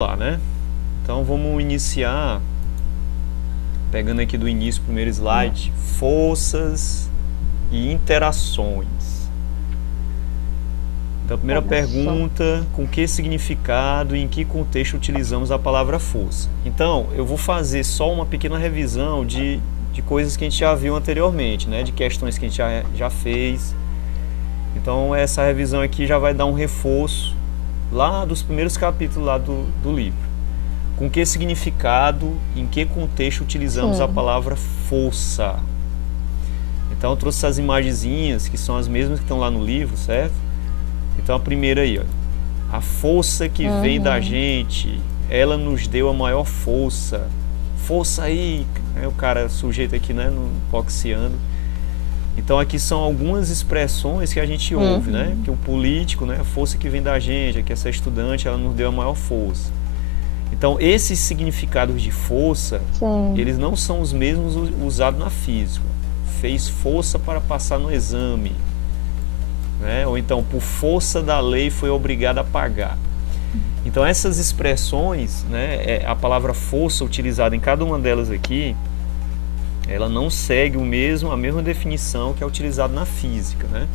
Lá, né? Então vamos iniciar, pegando aqui do início, primeiro slide, forças e interações. Então a primeira pergunta, com que significado e em que contexto utilizamos a palavra força? Então, eu vou fazer só uma pequena revisão de coisas que a gente já viu anteriormente, né? De questões que a gente já fez. Então essa revisão aqui já vai dar um reforço lá dos primeiros capítulos lá do livro. Com que significado, em que contexto utilizamos a palavra força? Então eu trouxe essas imagenzinhas, que são as mesmas que estão lá no livro, certo? Então a primeira aí, ó, a força que vem da gente, ela nos deu a maior força. Força aí, o cara sujeito aqui, né, no boxeando. Então aqui são algumas expressões que a gente ouve, né? Que o político, né? A força que vem da gente, que essa estudante, ela nos deu a maior força. Então esses significados de força, eles não são os mesmos usados na física. Fez força para passar no exame, né? Ou então por força da lei foi obrigado a pagar. Então essas expressões, né? A palavra força utilizada em cada uma delas aqui, ela não segue a mesma definição que é utilizada na física, né?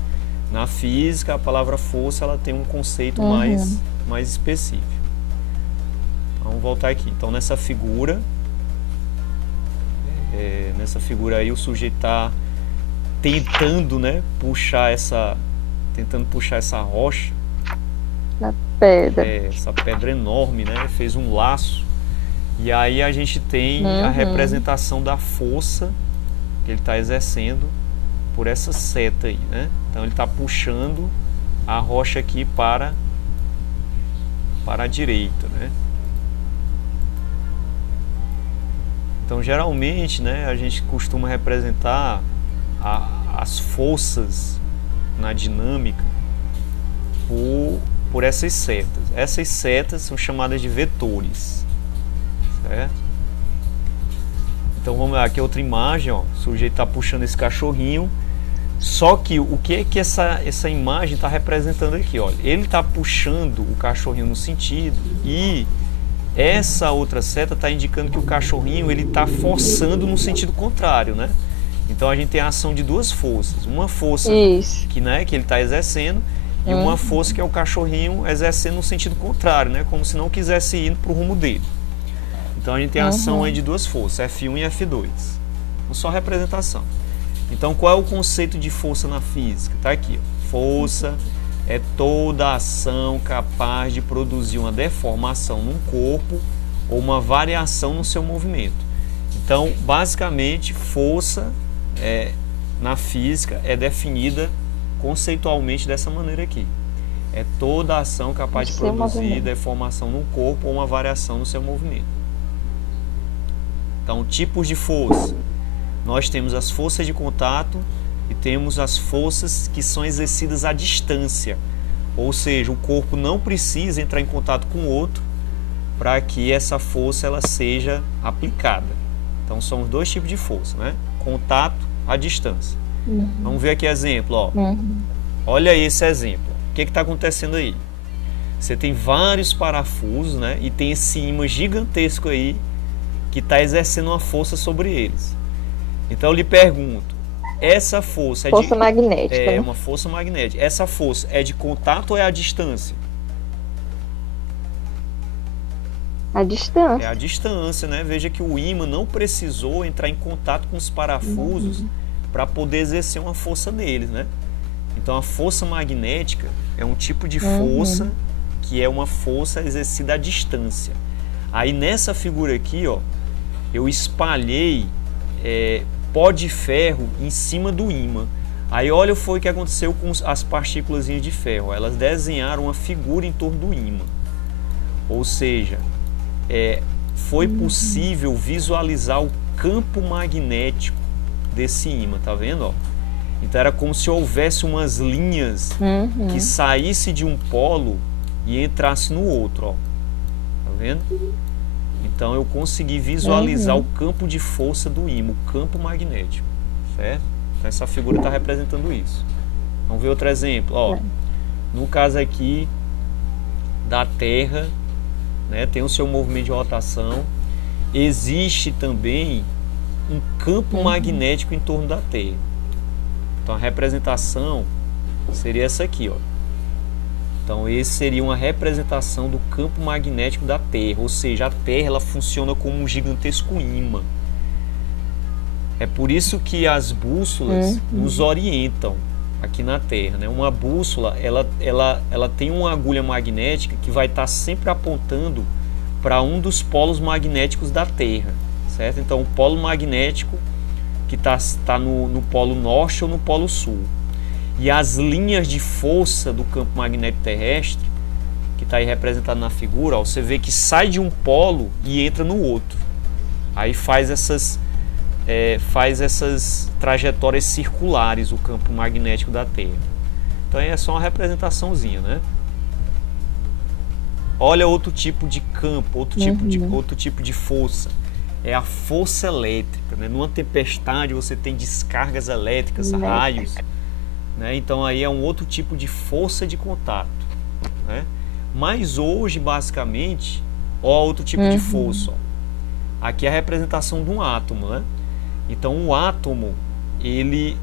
Na física, a palavra força ela tem um conceito mais específico. Então, vamos voltar aqui. Então, nessa figura aí o sujeito está tentando, né, puxar essa rocha, na pedra. Essa pedra enorme, né? Fez um laço. E aí a gente tem a representação da força que ele está exercendo por essa seta aí, né? Então ele está puxando a rocha aqui para a direita, né? Então geralmente, né, a gente costuma representar as forças na dinâmica por essas setas. Essas setas são chamadas de vetores. Certo? Então vamos lá, aqui é outra imagem, ó. O sujeito está puxando esse cachorrinho. Só que o que é que essa imagem está representando aqui? Olha, ele está puxando o cachorrinho no sentido e essa outra seta está indicando que o cachorrinho ele está forçando no sentido contrário, né? Então a gente tem a ação de duas forças. Uma força que ele está exercendo e uma força que é o cachorrinho exercendo no sentido contrário, né? Como se não quisesse ir para o rumo dele. Então a gente tem a ação aí de duas forças, F1 e F2. Então, só representação. Então qual é o conceito de força na física? Está aqui, ó. Força é toda ação capaz de produzir uma deformação num corpo ou uma variação no seu movimento. Então, basicamente, força na física é definida conceitualmente dessa maneira aqui. É toda ação capaz de produzir deformação num corpo ou uma variação no seu movimento. Então, tipos de força. Nós temos as forças de contato e temos as forças que são exercidas à distância. Ou seja, o corpo não precisa entrar em contato com o outro para que essa força ela seja aplicada. Então, são os dois tipos de força, né? Contato à distância. Vamos ver aqui exemplo, ó. Olha esse exemplo. O que está acontecendo aí? Você tem vários parafusos, né? E tem esse ímã gigantesco aí que está exercendo uma força sobre eles. Então eu lhe pergunto, essa força força magnética, é uma força magnética. Essa força é de contato ou é à distância? A distância. É a distância, né? Veja que o ímã não precisou entrar em contato com os parafusos para poder exercer uma força neles, né? Então a força magnética é um tipo de força que é uma força exercida à distância. Aí nessa figura aqui, ó, eu espalhei pó de ferro em cima do ímã. Aí olha o que aconteceu com as partículas de ferro. Elas desenharam uma figura em torno do ímã. Ou seja, foi possível visualizar o campo magnético desse ímã, tá vendo? Ó? Então era como se houvesse umas linhas que saísse de um polo e entrasse no outro, ó. Tá vendo? Então eu consegui visualizar o campo de força do ímã, o campo magnético, certo? Então essa figura está representando isso. Vamos ver outro exemplo, ó. No caso aqui da Terra, né? Tem o seu movimento de rotação. Existe também um campo magnético em torno da Terra. Então a representação seria essa aqui, ó. Então esse seria uma representação do campo magnético da Terra, ou seja, a Terra ela funciona como um gigantesco ímã. É por isso que as bússolas nos orientam aqui na Terra, né? Uma bússola, ela tem uma agulha magnética que vai estar sempre apontando para um dos polos magnéticos da Terra, certo? Então o polo magnético que está no polo norte ou no polo sul. E as linhas de força do campo magnético terrestre, que está aí representado na figura, ó, você vê que sai de um polo e entra no outro. Aí faz essas trajetórias circulares o campo magnético da Terra. Então é só uma representaçãozinha, né? Olha outro tipo de campo, outro tipo de força. É a força elétrica, né? Numa tempestade você tem descargas elétricas, raios, né? Então aí é um outro tipo de força de contato, né? Mas hoje basicamente, ó, outro tipo de força, ó. Aqui é a representação de um átomo, né? Então o átomo ele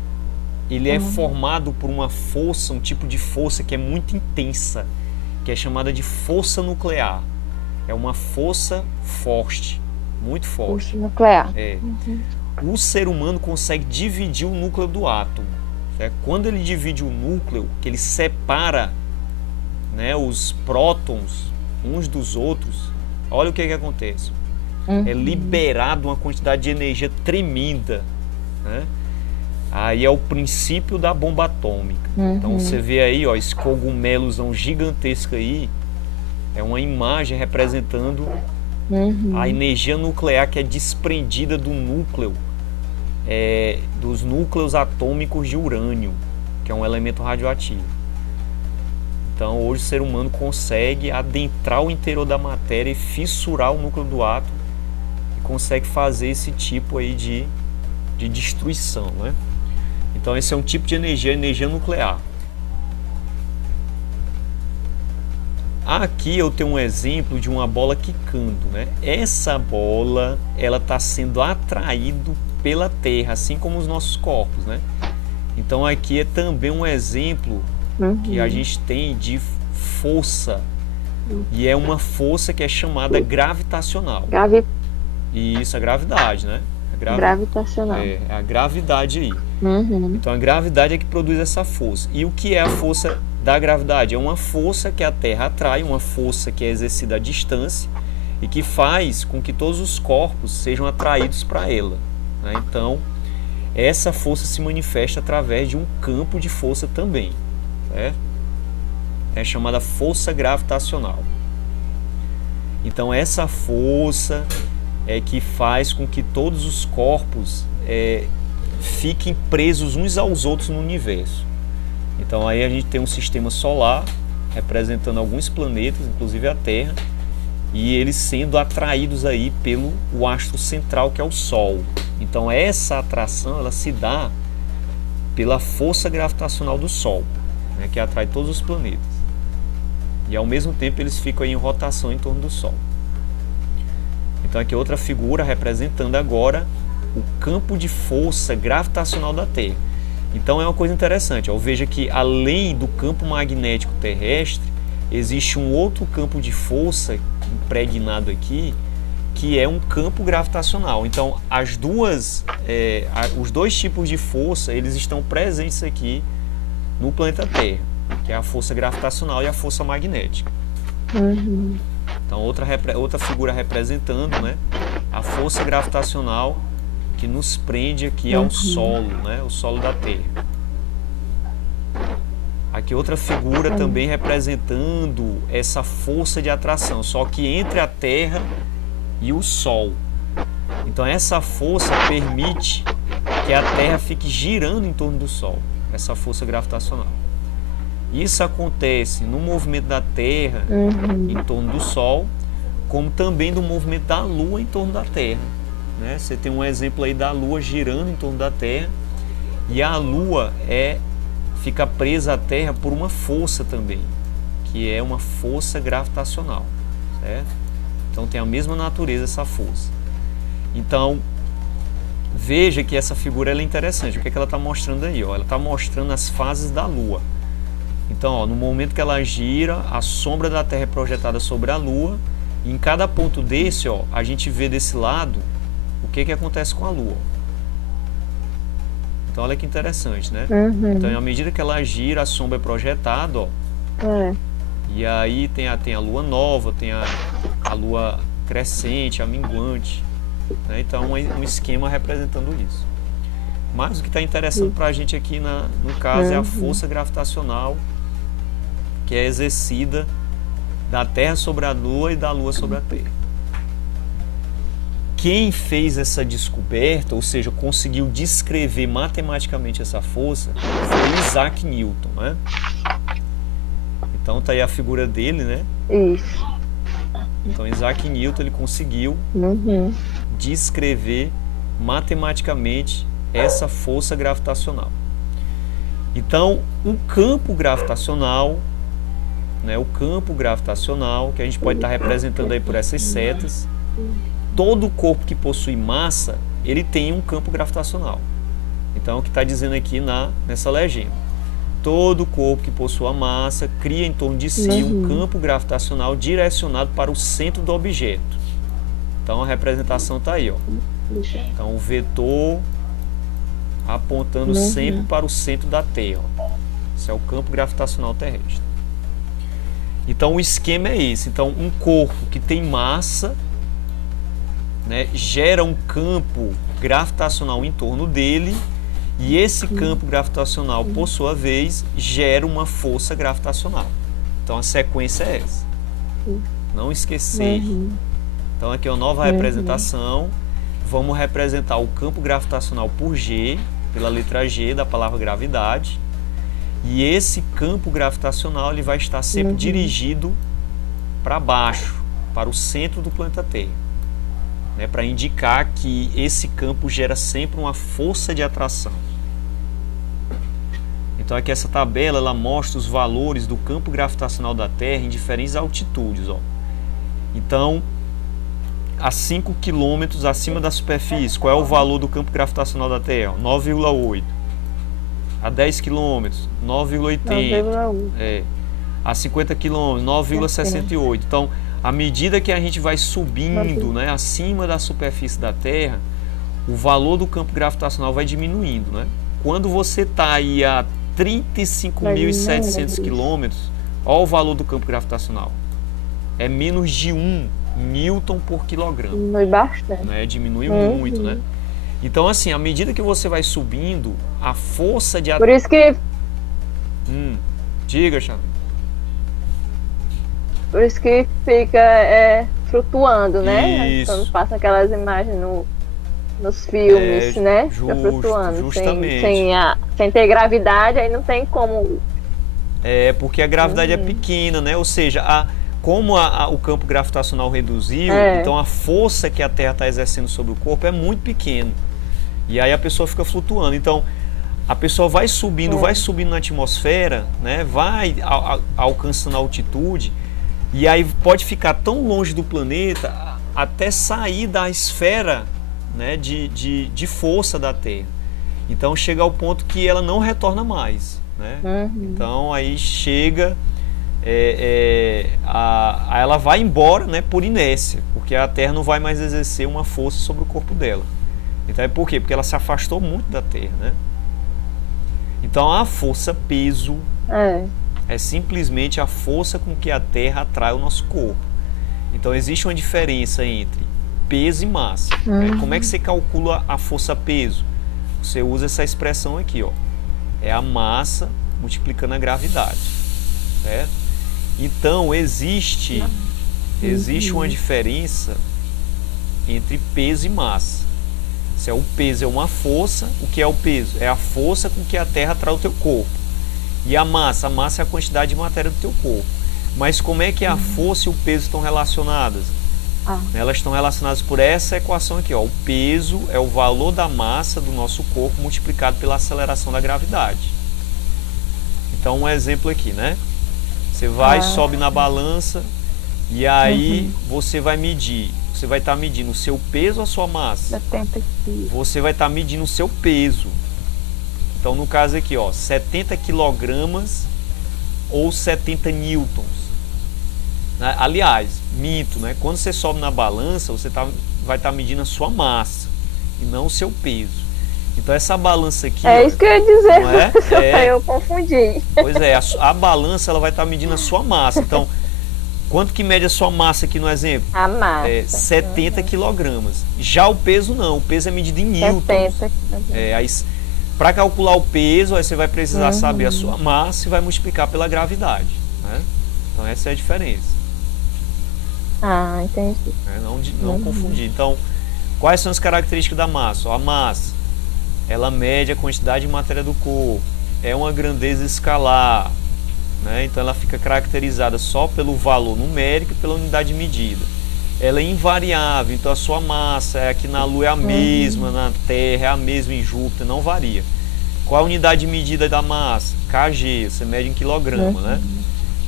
é formado por uma força, um tipo de força que é muito intensa, que é chamada de força nuclear. É uma força forte, muito forte. Força nuclear. O ser humano consegue dividir o núcleo do átomo, certo? Quando ele divide o núcleo, que ele separa, né, os prótons uns dos outros, olha o que acontece. É liberado uma quantidade de energia tremenda, né? Aí é o princípio da bomba atômica. Então você vê aí, ó, esse cogumelozão gigantesco aí, é uma imagem representando a energia nuclear que é desprendida do núcleo, dos núcleos atômicos de urânio, que é um elemento radioativo. Então hoje o ser humano consegue adentrar o interior da matéria e fissurar o núcleo do átomo e consegue fazer esse tipo aí de destruição, né? Então esse é um tipo de energia nuclear. Aqui eu tenho um exemplo de uma bola quicando, né? Essa bola, ela está sendo atraída pela Terra, assim como os nossos corpos, né? Então aqui é também um exemplo que a gente tem de força, e é uma força que é chamada gravitacional. E isso é gravidade, né? Gravitacional. É a gravidade aí. Então a gravidade é que produz essa força. E o que é a força da gravidade? É uma força que a Terra atrai, uma força que é exercida à distância e que faz com que todos os corpos sejam atraídos para ela, né? Então essa força se manifesta através de um campo de força também, certo? É chamada força gravitacional. Então essa força é que faz com que todos os corpos fiquem presos uns aos outros no universo. Então aí a gente tem um sistema solar representando alguns planetas, inclusive a Terra, e eles sendo atraídos aí pelo astro central, que é o Sol. Então essa atração ela se dá pela força gravitacional do Sol, né, que atrai todos os planetas. E ao mesmo tempo eles ficam aí em rotação em torno do Sol. Então aqui outra figura representando agora o campo de força gravitacional da Terra. Então é uma coisa interessante, ó, veja que além do campo magnético terrestre, existe um outro campo de força impregnado aqui, que é um campo gravitacional. Então os dois tipos de força, eles estão presentes aqui no planeta Terra, que é a força gravitacional e a força magnética. Então outra figura representando, né, a força gravitacional que nos prende aqui ao solo, né, o solo da Terra. Aqui outra figura também representando essa força de atração, só que entre a Terra e o Sol. Então essa força permite que a Terra fique girando em torno do Sol, essa força gravitacional. Isso acontece no movimento da Terra em torno do Sol, como também no movimento da Lua em torno da Terra, né? Você tem um exemplo aí da Lua girando em torno da Terra, e a Lua fica presa à Terra por uma força também, que é uma força gravitacional, certo? Então tem a mesma natureza essa força. Então, veja que essa figura ela é interessante. O que é que ela está mostrando aí? Ó? Ela está mostrando as fases da Lua. Então, ó, no momento que ela gira, a sombra da Terra é projetada sobre a Lua. E em cada ponto desse, ó, a gente vê desse lado o que que acontece com a Lua. Então, olha que interessante, né? Então, à medida que ela gira, a sombra é projetada, ó. E aí tem a Lua nova, tem a Lua crescente, a minguante. Né? Então, um esquema representando isso. Mas o que está interessando para a gente aqui, no caso, é a força gravitacional que é exercida da Terra sobre a Lua e da Lua sobre a Terra. Quem fez essa descoberta, ou seja, conseguiu descrever matematicamente essa força, foi Isaac Newton, né? Então tá aí a figura dele, né? Isso. Então Isaac Newton ele conseguiu descrever matematicamente essa força gravitacional. Então o campo gravitacional, né? O campo gravitacional que a gente pode estar representando aí por essas setas. Todo corpo que possui massa, ele tem um campo gravitacional. Então, é o que está dizendo aqui nessa legenda. Todo corpo que possua massa cria em torno de si um campo gravitacional direcionado para o centro do objeto. Então, a representação está aí, ó. Então, o vetor apontando sempre para o centro da Terra. Ó. Esse é o campo gravitacional terrestre. Então, o esquema é esse. Então, um corpo que tem massa, né, gera um campo gravitacional em torno dele, e esse campo gravitacional, por sua vez, gera uma força gravitacional. Então a sequência é essa. Não esquecer. Então aqui é uma nova representação. Vamos representar o campo gravitacional por G, pela letra G da palavra gravidade. E esse campo gravitacional ele vai estar sempre dirigido para baixo, para o centro do planeta Terra. Né, para indicar que esse campo gera sempre uma força de atração. Então aqui essa tabela ela mostra os valores do campo gravitacional da Terra em diferentes altitudes. Ó. Então, a 5 km acima da superfície, qual é o valor do campo gravitacional da Terra? 9,8. A 10 km, 9,80. A 50 km, 9,68. Então, à medida que a gente vai subindo, né, acima da superfície da Terra, o valor do campo gravitacional vai diminuindo. Né? Quando você está aí a 35.700 km, olha o valor do campo gravitacional. É menos de 1 Newton por quilograma. Diminui bastante. Né? Diminui muito, né? Então, assim, à medida que você vai subindo, a força de... Por isso que... Diga, Xavier. Por isso que fica flutuando, né? Isso. Quando passa aquelas imagens nos filmes, né? Fica flutuando. Justamente. Sem ter gravidade, aí não tem como... Porque a gravidade é pequena, né? Ou seja, como o campo gravitacional reduziu, então a força que a Terra está exercendo sobre o corpo é muito pequena. E aí a pessoa fica flutuando. Então, a pessoa vai subindo na atmosfera, né? Vai alcançando a altitude, e aí pode ficar tão longe do planeta até sair da esfera, né, de força da Terra. Então chega ao ponto que ela não retorna mais. Né? Então aí chega, ela vai embora, né, por inércia, porque a Terra não vai mais exercer uma força sobre o corpo dela. Então por quê? Porque ela se afastou muito da Terra. Né? Então a força-peso é simplesmente a força com que a Terra atrai o nosso corpo. Então existe uma diferença entre peso e massa. Como é que você calcula a força-peso? Você usa essa expressão aqui, ó. É a massa multiplicando a gravidade. Certo? Então existe uma diferença entre peso e massa. Se o peso é uma força, o que é o peso? É a força com que a Terra atrai o teu corpo. E a massa é a quantidade de matéria do teu corpo. Mas como é que a força e o peso estão relacionadas? Elas estão relacionadas por essa equação aqui, ó. O peso é o valor da massa do nosso corpo multiplicado pela aceleração da gravidade. Então um exemplo aqui, né? Você vai, sobe na balança, E aí você vai medir, você vai estar medindo o seu peso ou a sua massa? 70 quilos. Você vai estar medindo o seu peso. Então no caso aqui, ó, 70 quilogramas ou 70 newtons. Aliás, minto, né? Quando você sobe na balança, você vai estar medindo a sua massa e não o seu peso. Então essa balança aqui... É isso que eu ia dizer, não é? Eu confundi. Pois é, a balança ela vai estar medindo a sua massa. Então, quanto que mede a sua massa aqui no exemplo? A massa. 70 quilogramas. Já o peso não, o peso é medido em newtons. 70 aí, para calcular o peso, aí você vai precisar saber a sua massa e vai multiplicar pela gravidade. Né? Então essa é a diferença. Ah, entendi. Não confundir. Então, quais são as características da massa? A massa, ela mede a quantidade de matéria do corpo, é uma grandeza escalar, né? Então ela fica caracterizada só pelo valor numérico e pela unidade de medida. Ela é invariável, então a sua massa aqui na Lua é a mesma, na Terra é a mesma, em Júpiter, não varia. Qual a unidade de medida da massa? kg, você mede em quilograma, né?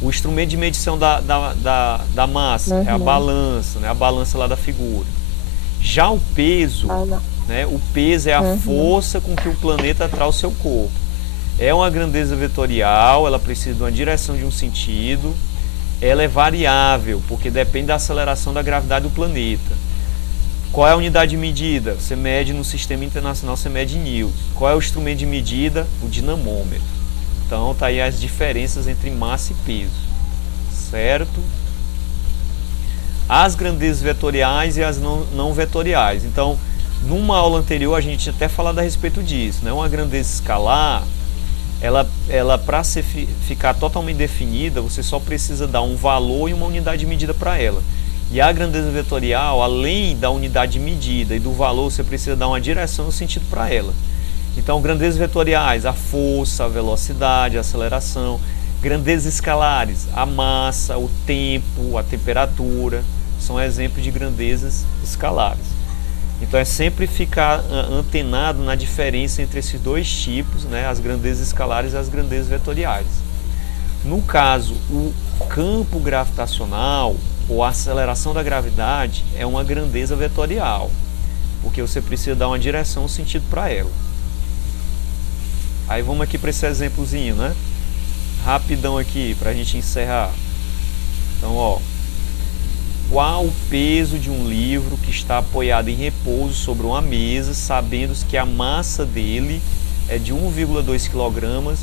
O instrumento de medição da massa é a balança, né? A balança lá da figura. Já o peso, né? O peso é a força com que o planeta atrai o seu corpo. É uma grandeza vetorial, ela precisa de uma direção de um sentido. Ela é variável, porque depende da aceleração da gravidade do planeta. Qual é a unidade de medida? Você mede no sistema internacional, você mede em newtons. Qual é o instrumento de medida? O dinamômetro. Então, tá aí as diferenças entre massa e peso, certo? As grandezas vetoriais e as não vetoriais. Então, numa aula anterior, a gente até falado a respeito disso, né? Uma grandeza escalar, ela para ficar totalmente definida, você só precisa dar um valor e uma unidade de medida para ela. E a grandeza vetorial, além da unidade de medida e do valor, você precisa dar uma direção e um sentido para ela. Então, grandezas vetoriais, a força, a velocidade, a aceleração. Grandezas escalares, a massa, o tempo, a temperatura, são exemplos de grandezas escalares. Então, é sempre ficar antenado na diferença entre esses dois tipos, né, as grandezas escalares e as grandezas vetoriais. No caso, o campo gravitacional, ou a aceleração da gravidade, é uma grandeza vetorial, porque você precisa dar uma direção, um sentido para ela. Aí vamos aqui para esse exemplozinho, né? Rapidão aqui, para a gente encerrar. Então, ó, qual o peso de um livro que está apoiado em repouso sobre uma mesa, sabendo que a massa dele é de 1,2 kg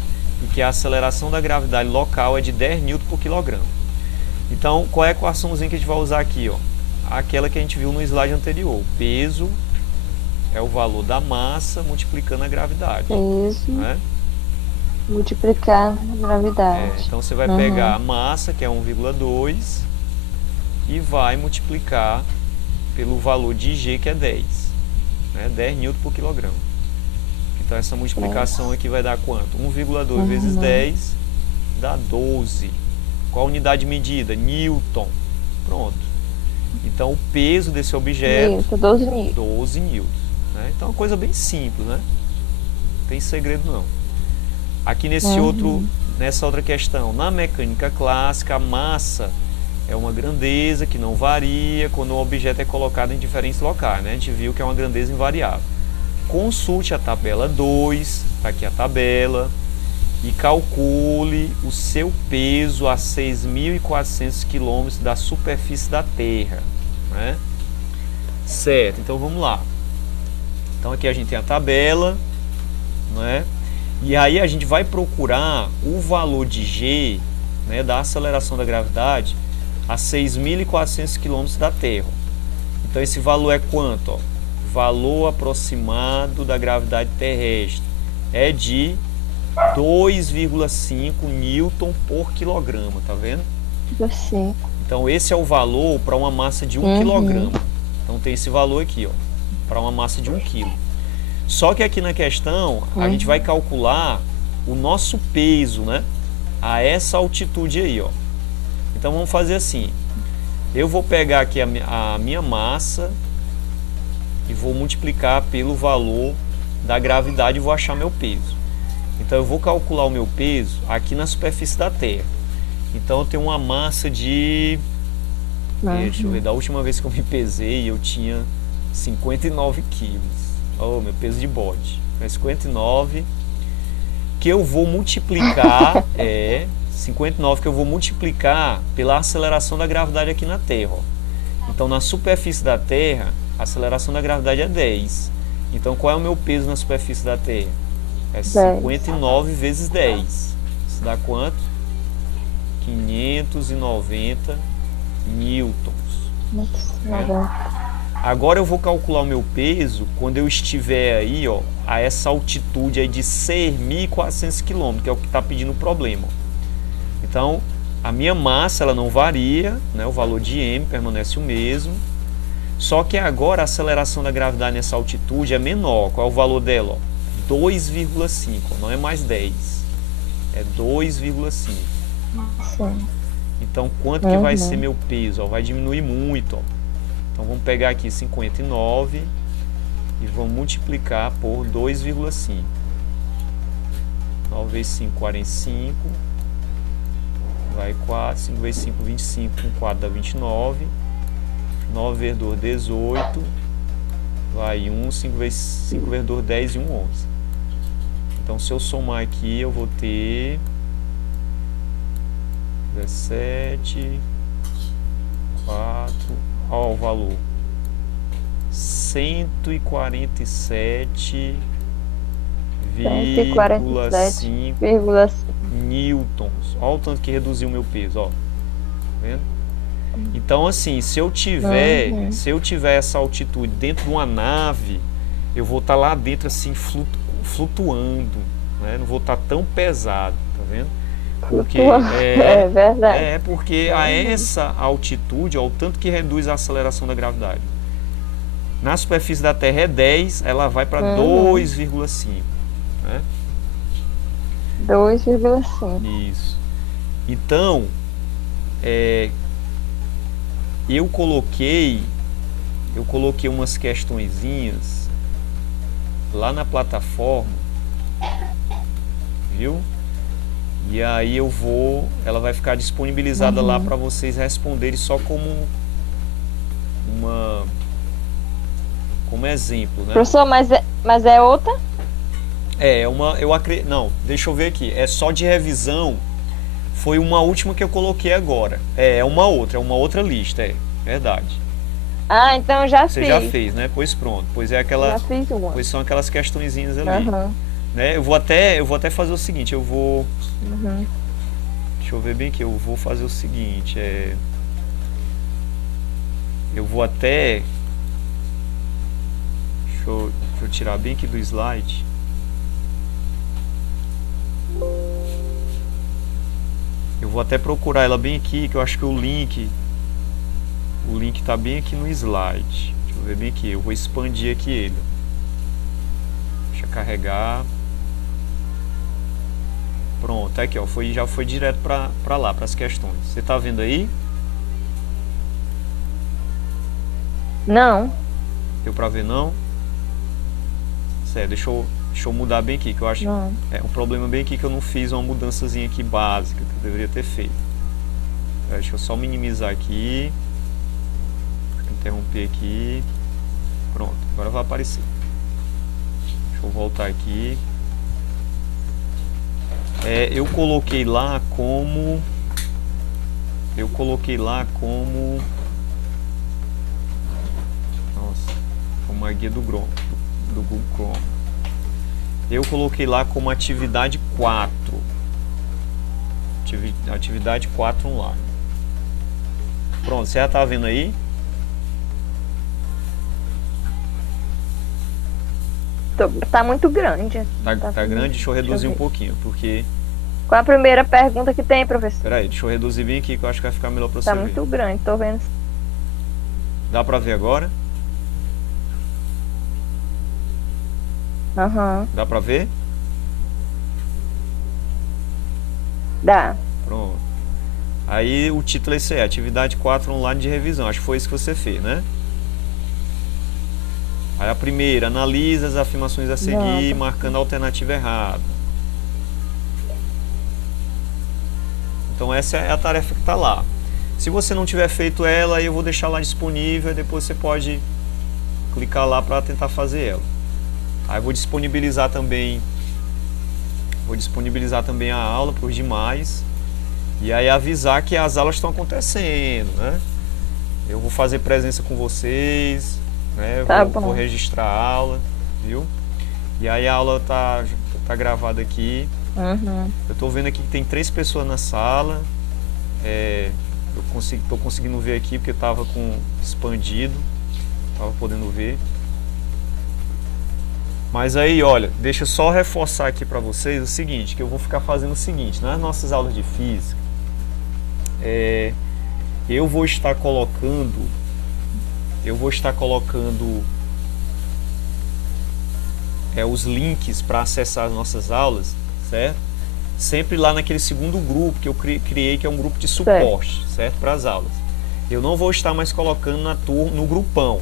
e que a aceleração da gravidade local é de 10 N por quilograma? Então, qual é a equaçãozinha que a gente vai usar aqui, ó? Aquela que a gente viu no slide anterior. Peso é o valor da massa multiplicando a gravidade. Peso, né? Multiplicar a gravidade. Então você vai pegar a massa, que é 1,2, e vai multiplicar pelo valor de G, que é 10. Né? 10 N por quilograma. Então essa multiplicação aqui vai dar quanto? 1,2 vezes 10 dá 12. Qual a unidade de medida? Newton. Pronto. Então o peso desse objeto... 12 newtons. 12 newtons. Né? Então é uma coisa bem simples, né? Não tem segredo não. Aqui nessa outra questão, na mecânica clássica, a massa é uma grandeza que não varia quando o objeto é colocado em diferentes locais, né? A gente viu que é uma grandeza invariável. Consulte a tabela 2, está aqui a tabela, e calcule o seu peso a 6.400 km da superfície da Terra. Né? Certo, então vamos lá. Então aqui a gente tem a tabela, né? E aí a gente vai procurar o valor de G, né, da aceleração da gravidade a 6.400 km da Terra. Então esse valor é quanto? Ó? Valor aproximado da gravidade terrestre é de 2,5 Newton por quilograma, tá vendo? 2,5. Então esse é o valor para uma massa de 1 kg. Então tem esse valor aqui, ó, para uma massa de 1 kg. Só que aqui na questão a gente vai calcular o nosso peso, né, a essa altitude aí, ó. Então vamos fazer assim. Eu vou pegar aqui a minha massa e vou multiplicar pelo valor da gravidade e vou achar meu peso. Então eu vou calcular o meu peso aqui na superfície da Terra. Então eu tenho uma massa de Deixa eu ver, da última vez que eu me pesei, eu tinha 59 quilos. Oh, meu peso de bode. É 59 que eu vou multiplicar, 59 que eu vou multiplicar pela aceleração da gravidade aqui na Terra. Ó. Então, na superfície da Terra, a aceleração da gravidade é 10. Então, qual é o meu peso na superfície da Terra? É 59 vezes 10. Isso dá quanto? 590 newtons. Agora eu vou calcular o meu peso quando eu estiver aí, ó, a essa altitude aí de 6.400 km, que é o que está pedindo o problema. Então, a minha massa ela não varia, né? O valor de m permanece o mesmo. Só que agora a aceleração da gravidade nessa altitude é menor. Qual é o valor dela? 2,5, não é mais 10. É 2,5. Então, quanto que vai ser meu peso? Ó, vai diminuir muito. Ó. Então, vamos pegar aqui 59 e vamos multiplicar por 2,5. 9 vezes 5, 45. Vai 4. 5 vezes 5, 25. Com 4 dá 29. 9 vezes 2, 18. Vai 1. 5 vezes 2, 10 e 1, 11. Então, se eu somar aqui, eu vou ter 17, 4, ó o valor, 147,5 newtons. Olha o tanto que reduziu o meu peso, ó. Tá vendo? Então, assim, se eu tiver essa altitude dentro de uma nave, eu vou estar lá dentro assim flutuando, né? Não vou estar tão pesado, tá vendo? Porque é verdade. Porque a essa altitude, ó, o tanto que reduz a aceleração da gravidade. Na superfície da Terra é 10, ela vai para 2,5, né? 2,5. Isso. Então, eu coloquei umas questõezinhas lá na plataforma, viu? E aí ela vai ficar disponibilizada lá para vocês responderem só como exemplo, né? Professor, mas é outra? Não, deixa eu ver aqui. É só de revisão. Foi uma última que eu coloquei agora. É uma outra lista, verdade. Ah, então já fiz. Você já fez, né? Pois pronto. Pois é aquela. Já fiz uma. Pois são aquelas questõezinhas ali. Né? Eu vou até fazer o seguinte, deixa eu ver bem aqui, eu vou fazer o seguinte, eu vou até, deixa eu tirar bem aqui do slide, eu vou até procurar ela bem aqui, que eu acho que o link tá bem aqui no slide, deixa eu ver bem aqui, eu vou expandir aqui ele, deixa eu carregar. Pronto, tá aqui, ó, já foi direto para lá, para as questões. Você tá vendo aí? Não. Deu para ver não? Certo, deixa eu mudar bem aqui, que eu acho um problema bem aqui que eu não fiz uma mudançazinha aqui básica que eu deveria ter feito. Deixa eu só minimizar aqui. Interromper aqui. Pronto, agora vai aparecer. Deixa eu voltar aqui. Eu coloquei lá como como a guia do Google Chrome. Eu coloquei lá como atividade 4. Atividade 4 online. Pronto, você já tá vendo aí? Tá muito grande. Tá grande? Deixa eu reduzir um pouquinho, porque... Qual a primeira pergunta que tem, professor? Peraí, deixa eu reduzir bem aqui, que eu acho que vai ficar melhor pra você Tá ver. muito grande, tô vendo. Dá pra ver agora? Dá pra ver? Dá. Pronto. Aí o título é esse aí, atividade 4 online de revisão. Acho que foi isso que você fez, né? Aí a primeira, analisa as afirmações a seguir, marcando a alternativa errada. Então essa é a tarefa que está lá. Se você não tiver feito ela, eu vou deixar lá disponível, e depois você pode clicar lá para tentar fazer ela. Aí eu vou disponibilizar também a aula para os demais, e aí avisar que as aulas estão acontecendo, né? Eu vou fazer presença com vocês, né? Vou registrar a aula, viu? E aí a aula tá gravada aqui. Uhum. Eu tô vendo aqui que tem 3 pessoas na sala. Tô conseguindo ver aqui porque tava com expandido, tava podendo ver. Mas aí, olha, deixa eu só reforçar aqui para vocês o seguinte, que eu vou ficar fazendo o seguinte, nas nossas aulas de física, eu vou estar colocando os links para acessar as nossas aulas, certo? Sempre lá naquele segundo grupo que eu criei, que é um grupo de suporte, certo? Para as aulas. Eu não vou estar mais colocando no grupão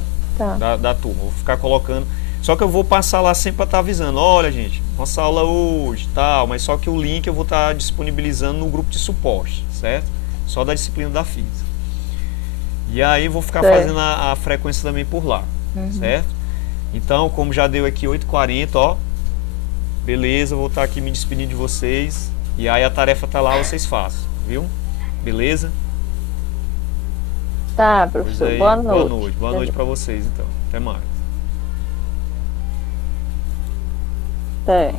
da turma, vou ficar colocando. Só que eu vou passar lá sempre para estar avisando, olha gente, nossa aula hoje, tal, mas só que o link eu vou estar disponibilizando no grupo de suporte, certo? Só da disciplina da física. E aí vou ficar fazendo a frequência também por lá, certo? Então, como já deu aqui 8h40, ó, beleza, eu vou estar aqui me despedindo de vocês, e aí a tarefa tá lá, vocês façam, viu? Beleza? Tá, professor, boa noite. Boa noite para vocês, então. Até mais. Até.